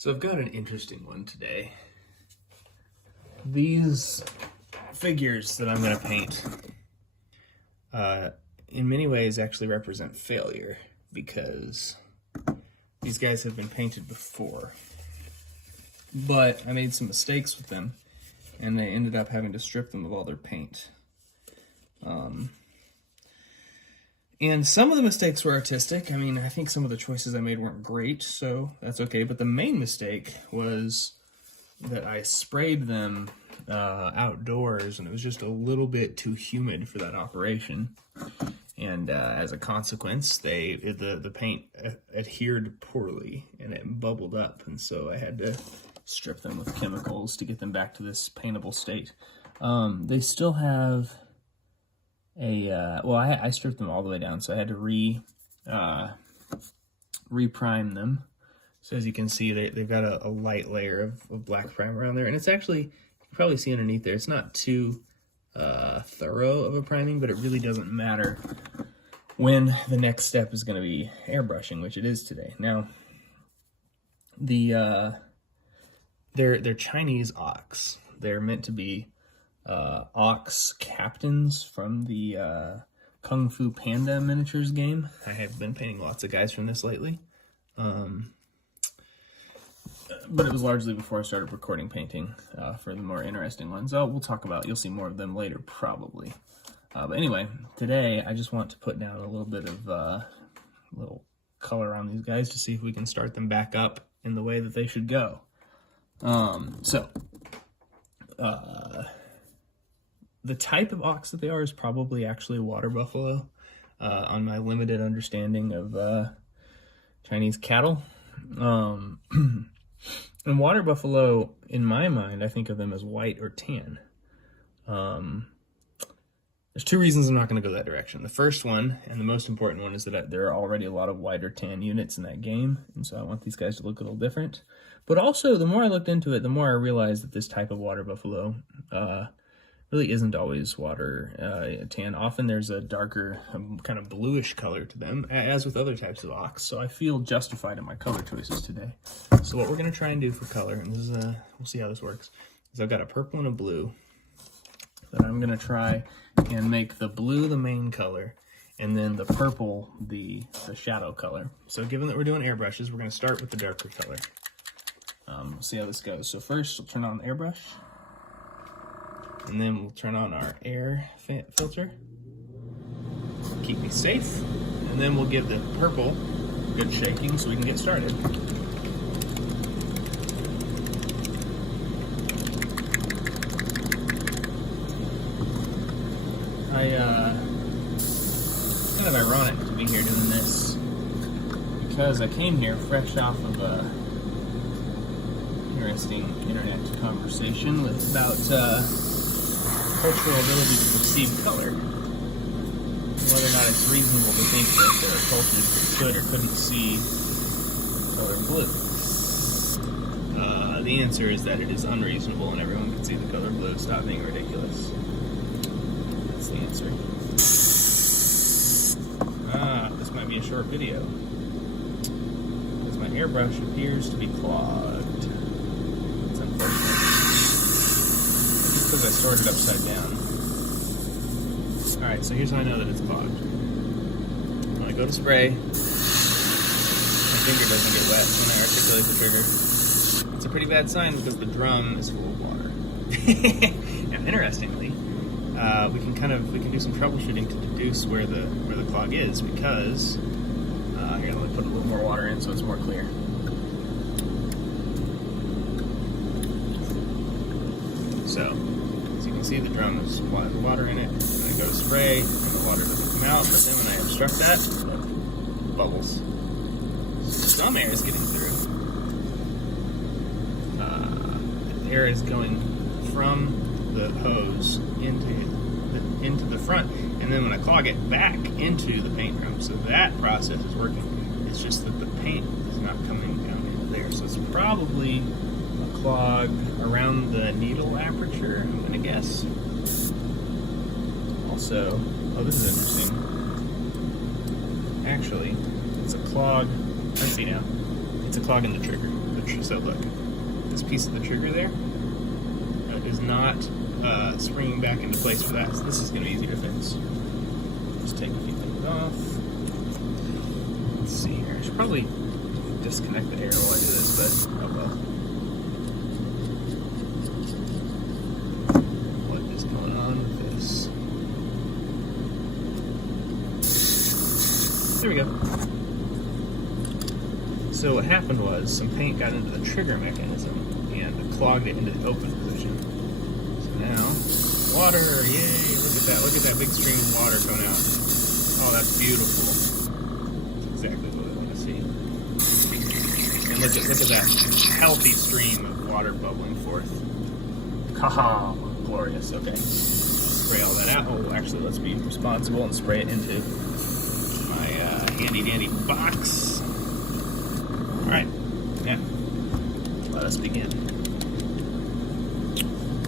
So I've got an interesting one today. These figures that I'm going to paint, in many ways actually represent failure, because these guys have been painted before. But I made some mistakes with them, and they ended up having to strip them of all their paint. And some of the mistakes were artistic. I mean, I think some of the choices I made weren't great, so that's okay. But the main mistake was that I sprayed them outdoors, and it was just a little bit too humid for that operation. And as a consequence, the paint adhered poorly, and it bubbled up. And so I had to strip them with chemicals to get them back to this paintable state. They still have I stripped them all the way down, so I had to reprime them. So as you can see, they've got a light layer of black primer on there, and it's actually, you can probably see underneath there, it's not too thorough of a priming, but it really doesn't matter when the next step is going to be airbrushing, which it is today. Now, they're Chinese ox. They're meant to be ox captains from the Kung Fu Panda miniatures game. I have been painting lots of guys from this lately. But it was largely before I started recording painting for the more interesting ones. We'll talk about, you'll see more of them later probably. But anyway, today I just want to put down a little bit of little color on these guys to see if we can start them back up in the way that they should go. The type of ox that they are is probably actually a water buffalo, on my limited understanding of Chinese cattle. And water buffalo, in my mind, I think of them as white or tan. There's two reasons I'm not going to go that direction. The first one, and the most important one, is that there are already a lot of white or tan units in that game, and so I want these guys to look a little different. But also, the more I looked into it, the more I realized that this type of water buffalo really isn't always water tan. Often there's a darker, kind of bluish color to them, as with other types of ox. So I feel justified in my color choices today. So what we're going to try and do for color, and this is we'll see how this works, is I've got a purple and a blue that I'm going to try and make the blue the main color, and then the purple the shadow color. So given that we're doing airbrushes, we're going to start with the darker color. We'll see how this goes. So first, we'll turn on the airbrush. And then we'll turn on our air filter. Keep me safe. And then we'll give the purple a good shaking so we can get started. It's kind of ironic to be here doing this, because I came here fresh off of a interesting internet conversation about cultural ability to perceive color, whether or not it's reasonable to think that there are cultures that could or couldn't see the color blue. The answer is that it is unreasonable, and everyone can see the color blue. Stop being ridiculous. That's the answer. This might be a short video, because my airbrush appears to be clogged. It's unfortunate. Because I stored it upside down. Alright, so here's how I know that it's clogged. When I go to spray, my finger doesn't get wet when I articulate the trigger. It's a pretty bad sign, because the drum is full of water. And interestingly, we can do some troubleshooting to deduce where the clog is, because here, let me put a little more water in so it's more clear. So, as you can see, the drum has water in it. When I go to spray, and the water doesn't come out, but then when I obstruct that, look, bubbles. Some air is getting through. The air is going from the hose into the front, and then when I clog it, back into the paint room. So that process is working. It's just that the paint is not coming down into there. So it's probably a clog around the needle aperture, I'm going to guess. Also, this is interesting. Actually, it's a clog, I see now. It's a clog in the trigger. The airbrush. So look, this piece of the trigger there is not springing back into place for that. So this is going to be easy to fix. Just take a few things off. Let's see here. I should probably disconnect the air while I do this, but oh well. What is going on with this? There we go. So what happened was some paint got into the trigger mechanism and clogged it into the open position. So now, water, yay! Look at that big stream of water coming out. Oh, that's beautiful. That's exactly what I want to see. And look at that healthy stream of water bubbling forth. Haha, glorious. Okay, spray all that out. Oh, actually, let's be responsible and spray it into my handy dandy box. All right, yeah. Let us begin.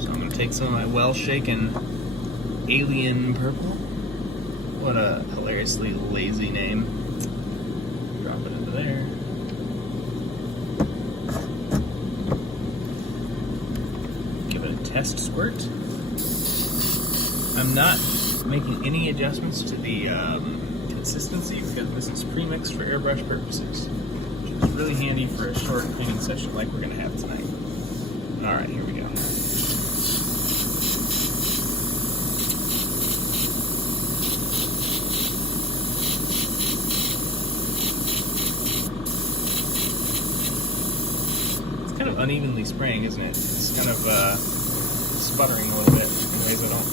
So I'm going to take some of my well-shaken alien purple. What a hilariously lazy name. Drop it into there. Give it a test squirt. I'm not making any adjustments to the consistency because this is pre-mixed for airbrush purposes. Which is really handy for a short painting session like we're going to have tonight. Alright, here we go. Unevenly spraying, isn't it? It's kind of sputtering a little bit in ways that don't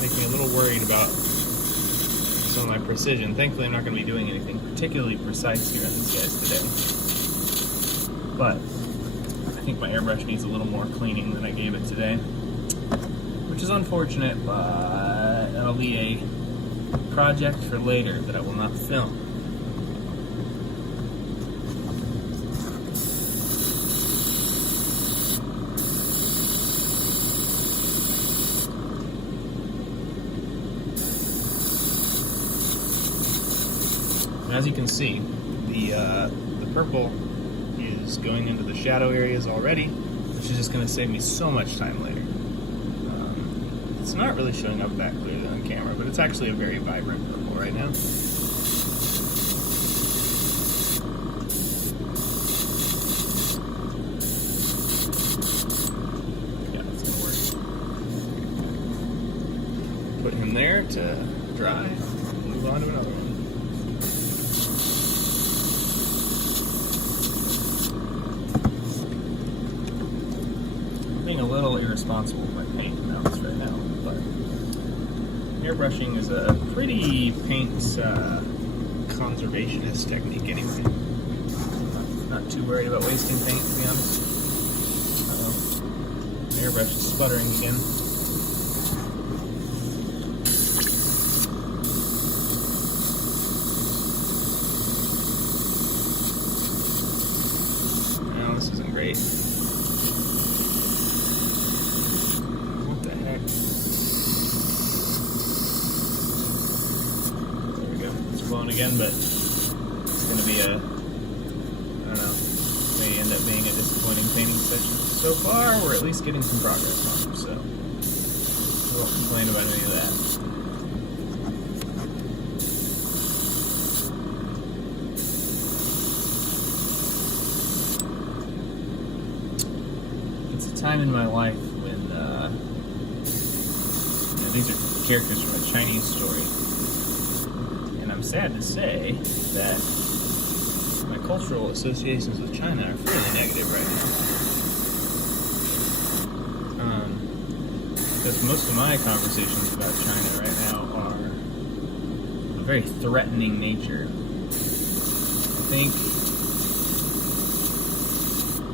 make me a little worried about some of my precision. Thankfully, I'm not going to be doing anything particularly precise here on these guys today. But I think my airbrush needs a little more cleaning than I gave it today, which is unfortunate, but that'll be a project for later that I will not film. As you can see, the purple is going into the shadow areas already, which is just going to save me so much time later. It's not really showing up that clearly on camera, but it's actually a very vibrant purple right now. Yeah, that's going to work. Put him there to dry, move on to another one. A little irresponsible with my paint amounts right now, but airbrushing is a pretty paint conservationist technique anyway. Not too worried about wasting paint, to be honest. My airbrush is sputtering again. Now this isn't great. Again, but it's going to be a, I don't know, may end up being a disappointing painting session. So far, we're at least getting some progress on it, so I won't complain about any of that. It's a time in my life when, these are characters from a Chinese story. I'm sad to say that my cultural associations with China are fairly negative right now. Because most of my conversations about China right now are of a very threatening nature. I think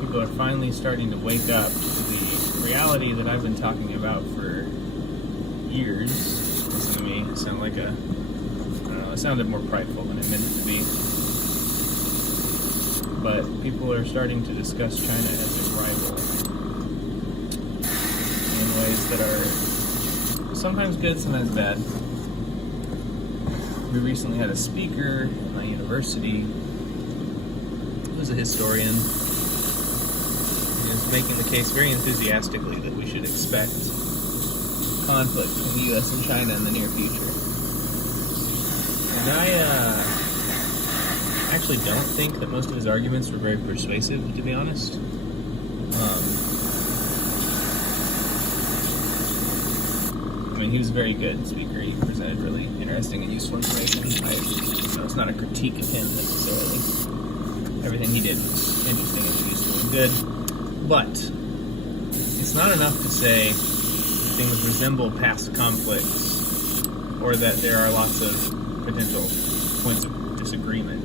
people are finally starting to wake up to the reality that I've been talking about for years. Listen to me, I sound like a... It sounded more prideful than it meant it to be. But people are starting to discuss China as a rival in ways that are sometimes good, sometimes bad. We recently had a speaker at my university who's a historian, is making the case very enthusiastically that we should expect conflict between the U.S. and China in the near future. And I actually don't think that most of his arguments were very persuasive, to be honest. I mean, he was a very good speaker. He presented really interesting and useful information. It's not a critique of him necessarily. Everything he did was interesting and useful and good. But it's not enough to say things resemble past conflicts or that there are lots of potential points of disagreement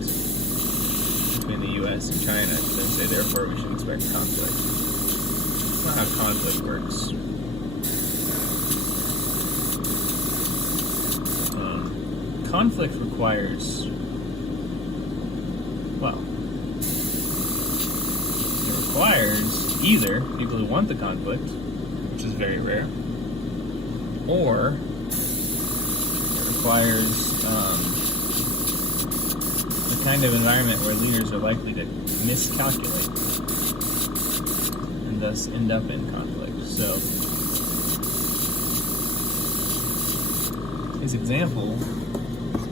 between the U.S. and China, and then say, therefore, we should expect conflict. That's not how conflict works. Conflict requires, well, it requires either people who want the conflict, which is very rare, or it requires the kind of environment where leaders are likely to miscalculate and thus end up in conflict. So, his example,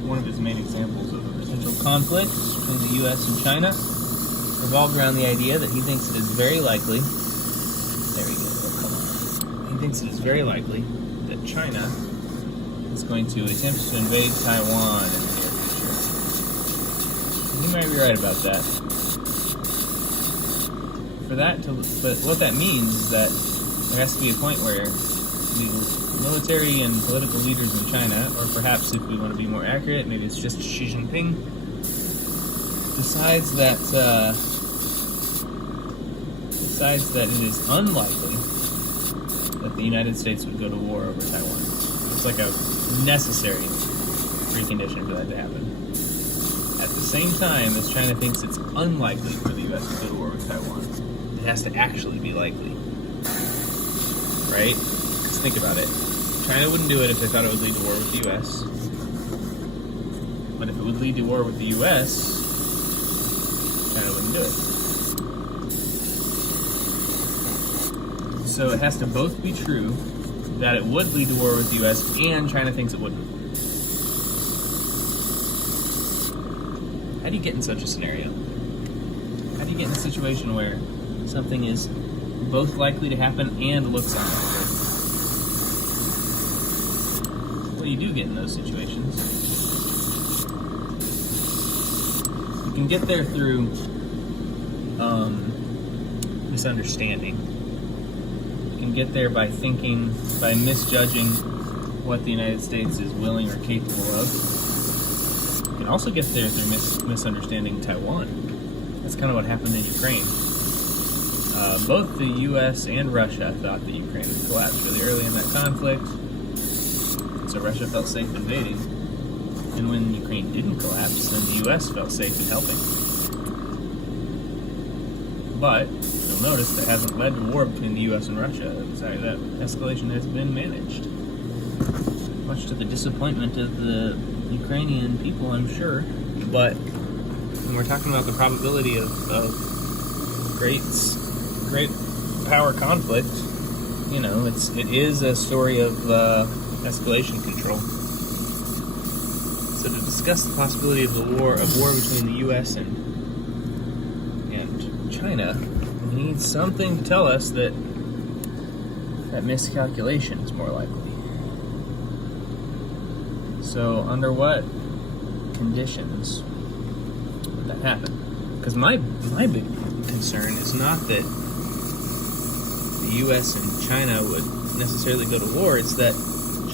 one of his main examples of a potential conflict between the U.S. and China revolved around the idea that he thinks it is very likely, there we go, oh, come on. He thinks it is very likely that China is going to attempt to invade Taiwan in the near future. He might be right about that. But what that means is that there has to be a point where the military and political leaders in China, or perhaps if we want to be more accurate, maybe it's just Xi Jinping, decides that it is unlikely that the United States would go to war over Taiwan. It's like a necessary precondition for that to happen. At the same time as China thinks it's unlikely for the U.S. to go to war with Taiwan, it has to actually be likely. Right? Because think about it. China wouldn't do it if they thought it would lead to war with the U.S. But if it would lead to war with the U.S., China wouldn't do it. So it has to both be true that it would lead to war with the U.S. and China thinks it wouldn't. How do you get in such a scenario? How do you get in a situation where something is both likely to happen and looks unlikely? What do you do get in those situations? You can get there through misunderstanding. You can get there by misjudging what the United States is willing or capable of. You can also get there through misunderstanding Taiwan. That's kind of what happened in Ukraine. Both the U.S. and Russia thought that Ukraine would collapse really early in that conflict. So Russia felt safe invading, and when Ukraine didn't collapse, then the U.S. felt safe in helping. But you'll notice that hasn't led to war between the U.S. and Russia. That escalation has been managed, much to the disappointment of the Ukrainian people, I'm sure. But when we're talking about the probability of great power conflict, it is a story of escalation control. So to discuss the possibility of war between the U.S. and China, we need something to tell us that miscalculation is more likely. So under what conditions would that happen? Because my big concern is not that the U.S. and China would necessarily go to war, it's that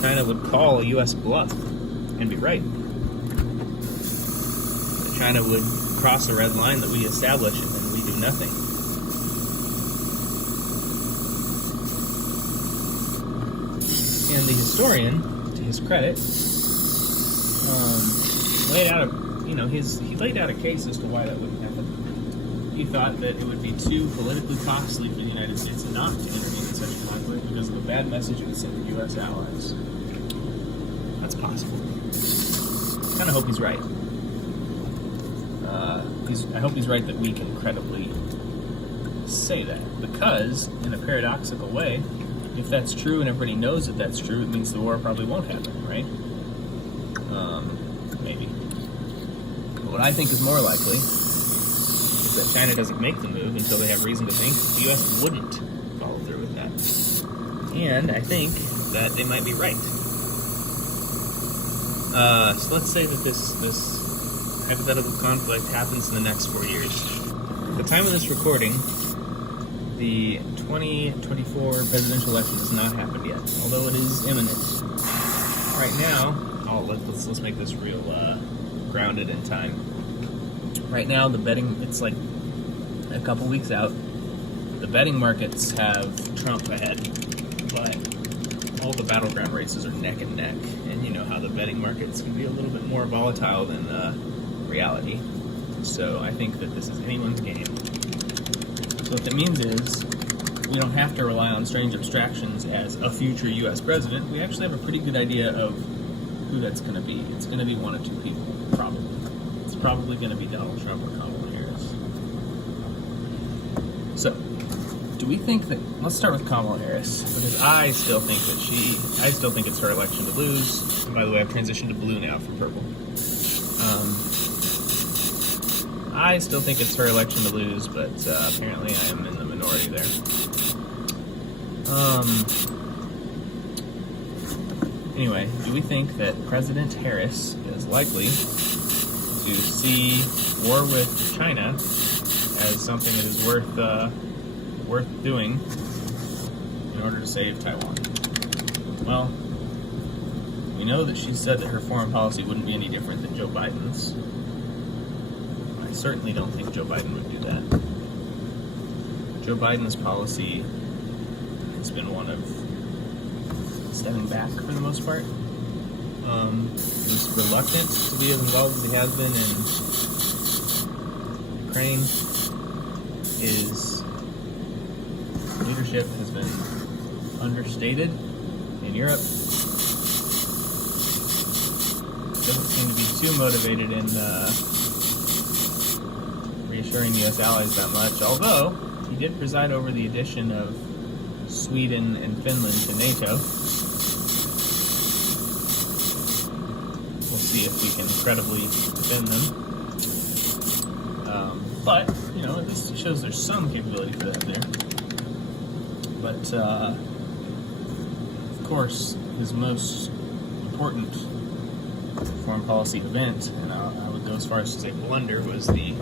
China would call U.S. bluff and be right. That China would cross a red line that we establish and then we do nothing. And the historian, to his credit, laid out a case as to why that wouldn't happen. He thought that it would be too politically costly for the United States not to intervene in such a conflict because of the bad message it would send to U.S. allies. That's possible. I kind of hope he's right. I hope he's right that we can credibly say that, because in a paradoxical way, if that's true and everybody knows that that's true, it means the war probably won't happen, right? Maybe. But what I think is more likely is that China doesn't make the move until they have reason to think the U.S. wouldn't follow through with that. And I think that they might be right. So let's say that this hypothetical conflict happens in the next 4 years. At the time of this recording, the 2024 presidential election has not happened yet, although it is imminent. Right now, let's make this real grounded in time. Right now, the betting, it's like a couple weeks out. The betting markets have Trump ahead, but all the battleground races are neck and neck, and you know how the betting markets can be a little bit more volatile than reality. So I think that this is anyone's game. So what that means is we don't have to rely on strange abstractions as a future U.S. president. We actually have a pretty good idea of who that's going to be. It's going to be one of two people, probably. It's probably going to be Donald Trump or Kamala Harris. So, do we think that, let's start with Kamala Harris, because I still think it's her election to lose. And by the way, I've transitioned to blue now from purple. I still think it's her election to lose, but apparently I am in the minority there. Anyway, do we think that President Harris is likely to see war with China as something that is worth doing in order to save Taiwan? Well, we know that she said that her foreign policy wouldn't be any different than Joe Biden's. I certainly don't think Joe Biden would do that. Joe Biden's policy has been one of stepping back for the most part. He's reluctant to be as involved as he has been in Ukraine. His leadership has been understated in Europe. Doesn't seem to be too motivated in reassuring U.S. allies that much, although he did preside over the addition of Sweden and Finland to NATO. We'll see if we can credibly defend them. But, you know, at least it shows there's some capability for that there. But, of course, his most important foreign policy event, and I would go as far as to say blunder, was the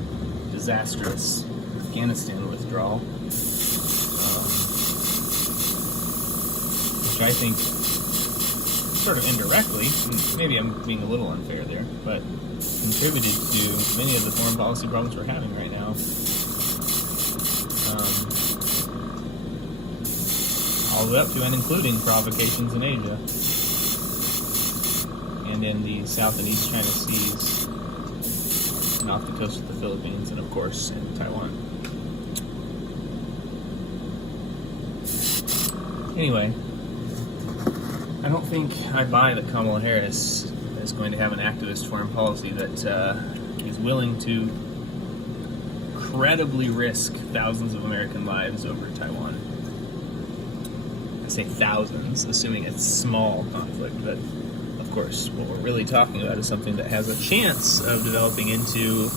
disastrous Afghanistan withdrawal, which I think sort of indirectly, maybe I'm being a little unfair there, but contributed to many of the foreign policy problems we're having right now. All the way up to and including provocations in Asia and in the South and East China Seas and off the coast of the Philippines and of course in Taiwan. Anyway, I don't think I buy that Kamala Harris is going to have an activist foreign policy that is willing to credibly risk thousands of American lives over Taiwan. I say thousands, assuming it's small conflict, but of course, what we're really talking about is something that has a chance of developing into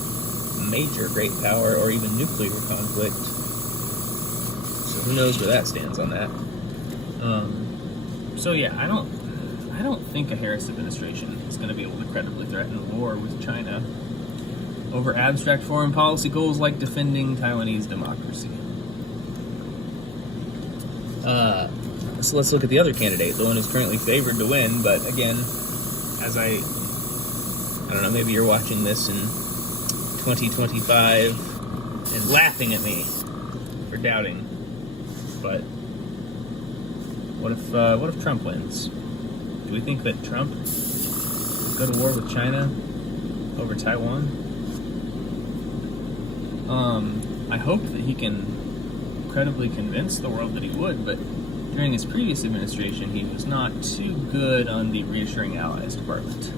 major great power or even nuclear conflict. So who knows where that stands on that. So yeah, I don't think a Harris administration is going to be able to credibly threaten war with China over abstract foreign policy goals like defending Taiwanese democracy. So let's look at the other candidate, the one who's currently favored to win, but again, as I don't know, maybe you're watching this in 2025 and laughing at me for doubting, but what if Trump wins? Do we think that Trump would go to war with China over Taiwan? I hope that he can credibly convince the world that he would, but during his previous administration, he was not too good on the reassuring allies department.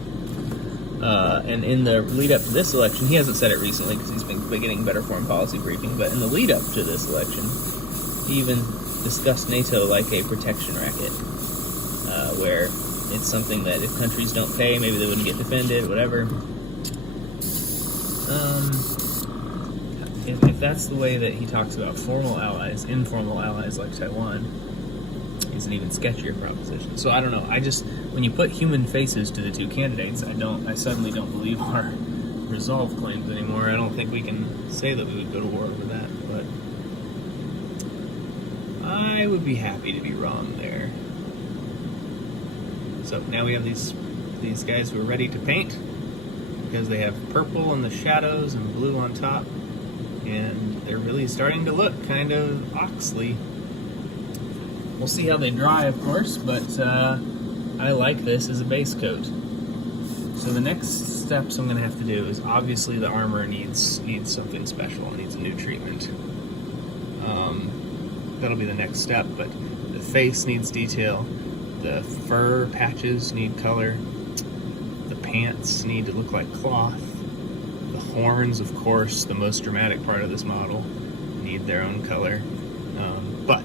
And in the lead up to this election, he hasn't said it recently because he's been getting better foreign policy briefing, but in the lead up to this election, he even discussed NATO like a protection racket, where it's something that if countries don't pay, maybe they wouldn't get defended, whatever. If that's the way that he talks about formal allies, informal allies like Taiwan, it's an even sketchier proposition. So I don't know. When you put human faces to the two candidates, I suddenly don't believe our resolve claims anymore. I don't think we can say that we would go to war over that, but I would be happy to be wrong there. So now we have these guys who are ready to paint because they have purple in the shadows and blue on top, and they're really starting to look kind of Oxley. We'll see how they dry, of course, but I like this as a base coat. So the next steps I'm going to have to do is, obviously the armor needs something special. It needs a new treatment. That'll be the next step, but the face needs detail. The fur patches need color. The pants need to look like cloth. The horns, of course, the most dramatic part of this model, need their own color. But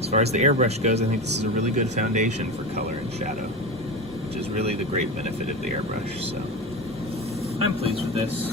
as far as the airbrush goes, I think this is a really good foundation for color and shadow, which is really the great benefit of the airbrush. So I'm pleased with this.